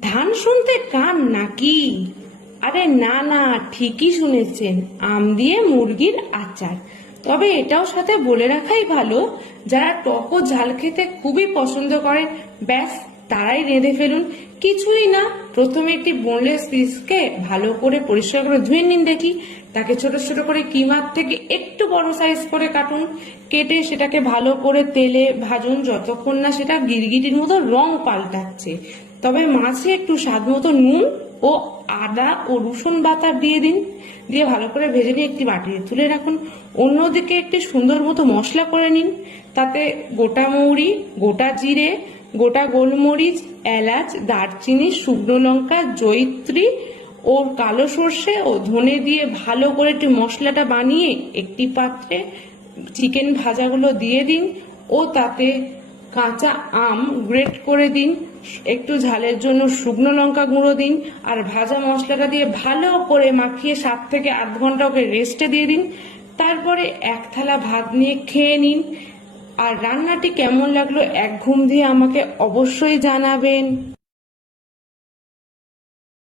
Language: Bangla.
ধান শুনতে কান নাকি? আরে না না, ঠিকই শুনেছেন, আম দিয়ে মুরগির আচার। তবে এটাও সাথে বলে রাখাই ভালো, যারা টক ও ঝাল খেতে খুবই পছন্দ করেন, ব্যাস। তারাই রেঁধে ফেলুন। কিছুই না। প্রথমে একটি বোনলেস পিসকে ভালো করে পরিষ্কার করে ধুয়ে নিন দেখি। তাকে ছোট ছোট করে কিমার থেকে একটু বড় সাইজ করে কাটুন। কেটে সেটাকে ভালো করে তেলে ভাজুন। যতক্ষণ না সেটা গিরগিটির মতো রং পাল্টাচ্ছে। তবে মাছে একটু স্বাদ মতো নুন ও আদা ও রসুন বাটা দিয়ে দিন। দিয়ে ভালো করে ভেজে নিয়ে একটি বাটিতে তুলে রাখুন। অন্যদিকে একটি সুন্দর মতো মশলা করে নিন। তাতে গোটা মৌরি, গোটা জিরে গোটা গোলমরিচ, এলাচ, দারচিনি, শুকনো লঙ্কা, জয়িত্রী ও কালো সর্ষে ও ধনে দিয়ে ভালো করে একটু মশলাটা বানিয়ে একটি পাত্রে চিকেন ভাজাগুলো দিয়ে দিন ও তাতে কাঁচা আম গ্রেট করে দিন, একটু ঝালের জন্য শুকনো লঙ্কা গুঁড়ো দিন আর ভাজা মশলাটা দিয়ে ভালো করে মাখিয়ে সাত থেকে আধ ঘণ্টা ওকে রেস্টে দিয়ে দিন। তারপরে এক থালা ভাত নিয়ে খেয়ে নিন। আর রান্নাটি কেমন লাগল এক ঘুম দিয়ে আমাকে অবশ্যই জানাবেন।